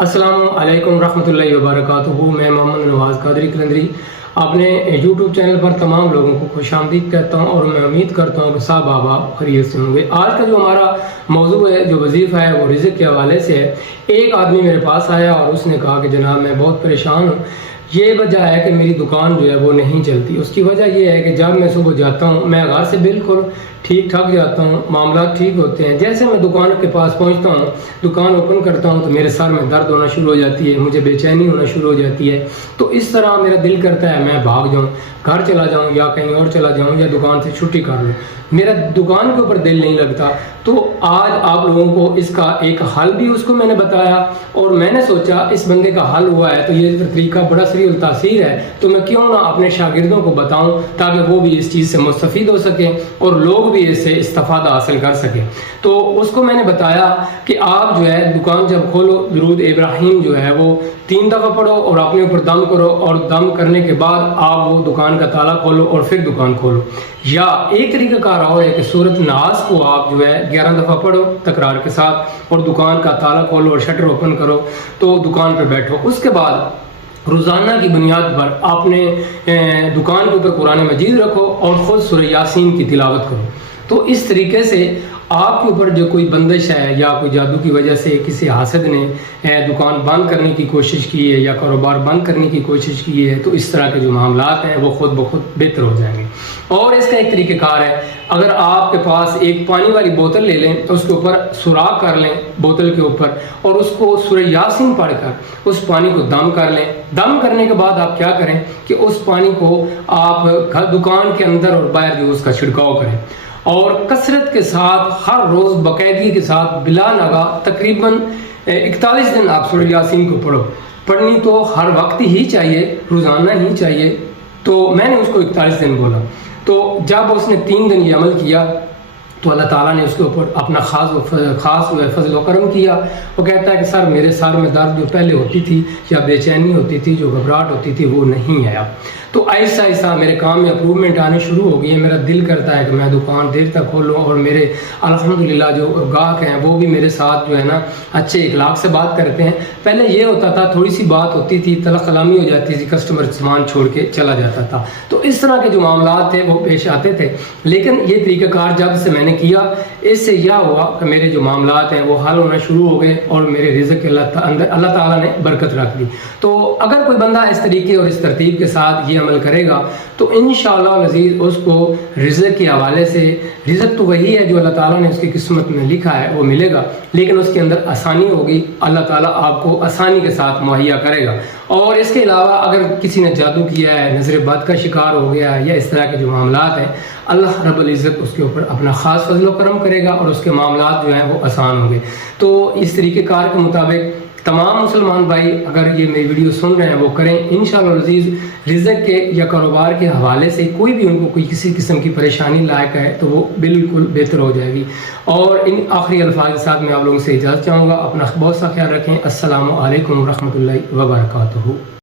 السلام علیکم ورحمۃ اللہ وبرکاتہ۔ میں محمد نواز قادری کلندری اپنے یوٹیوب چینل پر تمام لوگوں کو خوش آمدید کہتا ہوں، اور میں امید کرتا ہوں کہ سب آپ خیریت سے ہوں گے۔ آج کا جو ہمارا موضوع ہے، جو وظیفہ ہے، وہ رزق کے حوالے سے ہے۔ ایک آدمی میرے پاس آیا اور اس نے کہا کہ جناب میں بہت پریشان ہوں، یہ وجہ ہے کہ میری دکان جو ہے وہ نہیں چلتی۔ اس کی وجہ یہ ہے کہ جب میں صبح جاتا ہوں، میں گھر سے بالکل ٹھیک ٹھاک جاتا ہوں، معاملات ٹھیک ہوتے ہیں، جیسے میں دکان کے پاس پہنچتا ہوں، دکان اوپن کرتا ہوں تو میرے سر میں درد ہونا شروع ہو جاتی ہے، مجھے بے چینی ہونا شروع ہو جاتی ہے۔ تو اس طرح میرا دل کرتا ہے میں بھاگ جاؤں، گھر چلا جاؤں یا کہیں اور چلا جاؤں یا دکان سے چھٹی کر لوں، میرا دکان کے اوپر دل نہیں لگتا۔ تو آج آپ لوگوں کو اس کا ایک حل بھی اس کو میں نے بتایا، اور میں نے سوچا اس بندے کا حل ہوا ہے تو یہ طریقہ بڑا سریع التاثیر ہے، تو میں کیوں نہ اپنے شاگردوں کو بتاؤں تاکہ وہ بھی اس چیز سے مستفید ہو سکیں اور لوگ بھی اس سے استفادہ حاصل کر سکیں۔ تو اس کو میں نے بتایا کہ آپ جو ہے دکان جب کھولو، درود ابراہیم جو ہے وہ 3 دفعہ پڑھو اور اپنے اوپر دم کرو، اور دم کرنے کے بعد آپ وہ دکان کا تالا کھولو اور پھر دکان کھولو۔ یا ایک طریقہ کار اور ہے کہ سورۃ ناس کو آپ جو ہے 11 دفعہ پڑھو تکرار کے ساتھ، اور دکان کا تالا کھولو اور شٹر اوپن کرو تو دکان پہ بیٹھو۔ اس کے بعد روزانہ کی بنیاد پر اپنے دکان کے اوپر قرآن مجید رکھو اور خود سورہ یاسین کی تلاوت کرو۔ تو اس طریقے سے آپ کے اوپر جو کوئی بندش ہے یا کوئی جادو کی وجہ سے کسی حاسد نے دکان بند کرنے کی کوشش کی ہے یا کاروبار بند کرنے کی کوشش کی ہے، تو اس طرح کے جو معاملات ہیں وہ خود بخود بہتر ہو جائیں گے۔ اور اس کا ایک طریقہ کار ہے، اگر آپ کے پاس ایک پانی والی بوتل لے لیں تو اس کے اوپر سوراخ کر لیں بوتل کے اوپر، اور اس کو سورہ یاسین پڑھ کر اس پانی کو دم کر لیں۔ دم کرنے کے بعد آپ کیا کریں کہ اس پانی کو آپ دکان کے اندر اور باہر جو اس کا چھڑکاؤ کریں، اور کثرت کے ساتھ ہر روز باقاعدگی کے ساتھ بلا ناغہ تقریباً 41 دن آپ سورہ یاسین کو پڑھو۔ پڑھنی تو ہر وقت ہی چاہیے، روزانہ ہی چاہیے۔ تو میں نے اس کو 41 دن بولا، تو جب اس نے 3 دن یہ عمل کیا تو اللہ تعالیٰ نے اس کے اوپر اپنا خاص فضل و کرم کیا۔ وہ کہتا ہے کہ سر میرے سر میں درد جو پہلے ہوتی تھی یا بے چینی ہوتی تھی، جو گھبراہٹ ہوتی تھی، وہ نہیں آیا۔ تو آہستہ آہستہ میرے کام میں امپروومنٹ آنے شروع ہو گئی ہے۔ میرا دل کرتا ہے کہ میں دکان دیر تک کھولوں، اور میرے الحمدللہ جو گاہک ہیں وہ بھی میرے ساتھ جو ہے نا اچھے اخلاق سے بات کرتے ہیں۔ پہلے یہ ہوتا تھا تھوڑی سی بات ہوتی تھی، تلخ کلامی ہو جاتی تھی، کسٹمر سامان چھوڑ کے چلا جاتا تھا۔ تو اس طرح کے جو معاملات تھے وہ پیش آتے تھے، لیکن یہ طریقہ کار جب سے میں نے کیا، اس سے یہ ہوا کہ میرے جو معاملات ہیں وہ حل ہونا شروع ہو گئے، اور میرے رزق کے اندر اللہ تعالیٰ نے برکت رکھ دی۔ تو اگر کوئی بندہ اس طریقے اور اس ترتیب کے ساتھ یہ عمل کرے گا تو انشاءاللہ العزیز اس کو رزق کے حوالے سے، رزق تو وہی ہے جو اللہ تعالیٰ نے اس کی قسمت میں لکھا ہے وہ ملے گا، لیکن اس کے اندر آسانی ہوگی، اللہ تعالیٰ آپ کو آسانی کے ساتھ مہیا کرے گا۔ اور اس کے علاوہ اگر کسی نے جادو کیا ہے، نظر بد کا شکار ہو گیا ہے، یا اس طرح کے جو معاملات ہیں، اللہ رب العزت اس کے اوپر اپنا خاص فضل و کرم کرے گا، اور اس کے معاملات جو ہیں وہ آسان ہوں گے۔ تو اس طریقے کار کے مطابق تمام مسلمان بھائی اگر یہ میری ویڈیو سن رہے ہیں وہ کریں، انشاءاللہ العزیز رزق کے یا کاروبار کے حوالے سے کوئی بھی ان کو کوئی کسی قسم کی پریشانی لائق ہے تو وہ بالکل بہتر ہو جائے گی۔ اور ان آخری الفاظ کے ساتھ میں آپ لوگوں سے اجازت چاہوں گا، اپنا بہت سا خیال رکھیں۔ السلام علیکم ورحمۃ اللہ وبرکاتہ۔